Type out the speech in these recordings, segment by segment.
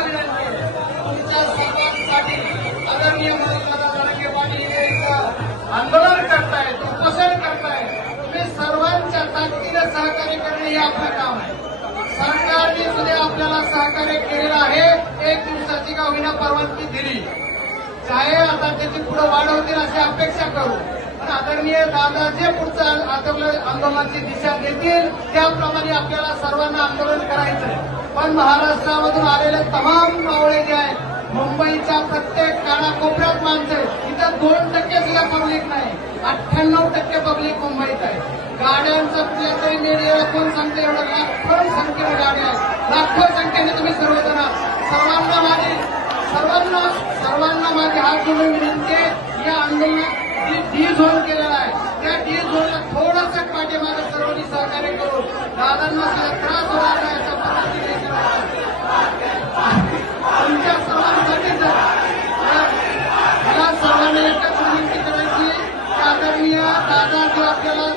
नम्र विनंती आहे, तुमच्या सर्वांसाठी आदरणीय मनोजदादा जरांगे पाटील यांचं आंदोलन करताय, उपोषण करताय, तुम्ही सर्वांच्या ताकदीने सहकार्य करणे हे आपलं काम आहे. सरकारने सुद्धा आपल्याला सहकार्य केलेलं आहे. 1 दिवसाची का होईना परवानगी दिली, चाहे आता त्याची पुढे वाढ होतील अशी अपेक्षा करू. पण आदरणीय दादा जे पुढचं आंदोलनाची दिशा देतील त्याप्रमाणे आपल्याला सर्वांना आंदोलन करायचं. पण महाराष्ट्रामधून आलेले तमाम मावळे जे आहेत, मुंबईच्या प्रत्येक कानाकोपऱ्यात माणसं, इथं 2% सुद्धा पब्लिक नाही, 98% पब्लिक मुंबईत आहे. गाड्यांचं आपल्याकडे मीडियाला कोण सांगते, एवढं लाखो संख्येने गाड्या आहेत, लाखो संख्येने तुम्ही सर्वजण सर्वांना माझी हात जोडून विनंती आहे. या आंदोलनात जी डी झोन केलेला आहे त्या डी झोनला थोडंसं पाठीमागे सर्वांनी सहकार्य करून दादांना सुद्धा त्रास होणार नाही अशा पद्धतीने तुमच्या सर्वांसाठी मला सर्वांना एकच विनंती करायची की आदरणीय दादा जे आपल्याला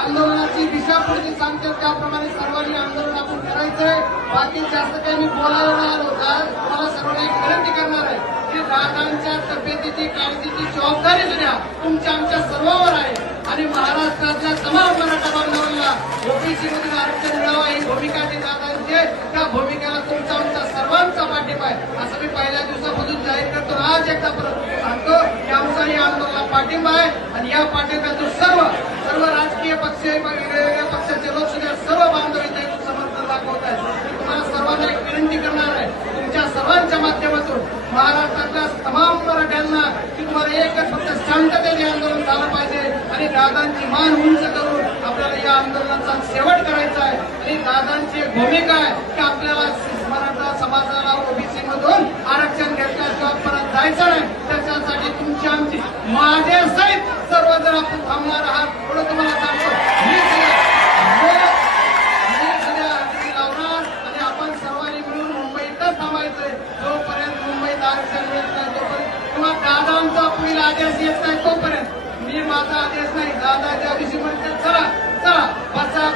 आंदोलनाची दिशा पुढची सांगतात त्याप्रमाणे सर्वांनी आंदोलन आपण करायचंय. बाकी जास्त काही मी बोलायला नाही आलो. तुम्हाला सर्वांना एक विनंती करणार आहे की दादांच्या तब्येतीची काळजीची जबाबदारी सुद्धा तुमच्या आमच्या सर्वांवर आहे आणि महाराष्ट्रातल्या तमाम मराठा बांधवांना ओबीसी मधून आरक्षण मिळावं ही भूमिका जी दादांची, त्या भूमिकेला तुमचा आमचा सर्वांचा पाठिंबा आहे असं मी पहिल्या दिवसापासून जाहीर करतो. आज एकदा परत सांगतो की आमचा या आंदोलनाला पाठिंबा आहे आणि या पाठिंब्यातून सर्व राजकीय पक्ष, वेगवेगळ्या पक्षाचे लोक सुद्धा सर्व बांधव इथे समर्थन दाखवत आहेत. तुम्हाला सर्वांना एक विनंती करणार आहे तुमच्या सर्वांच्या माध्यमातून महाराष्ट्रातल्या तमाम मराठ्यांना की तुम्हाला एकच फक्त शांततेने आंदोलन झालं पाहिजे आणि दादांची मान उंच करून आपल्याला या आंदोलनाचा शेवट करायचा आहे. आणि दादांची एक भूमिका आहे की आपल्याला मराठा समाजाला ओबीसी मधून आरक्षण घेतल्याशिवाय परत जायचं नाही. त्याच्यासाठी तुमची आमची माझ्यासहित सर्वजण आपण थांबणार आहात एवढं तुम्हाला सांगतो. मी सगळ्या हजेरी लावणार आणि आपण सर्वांनी मिळून मुंबईतच थांबायचंय. जोपर्यंत मुंबईत आरक्षण मिळत नाही तोपर्यंत किंवा दादांचा पुढील आदेश येत नाही तोपर्यंत मी माझा आदेश नाही. दादा ज्या दिवशी म्हणतात चला चला बसा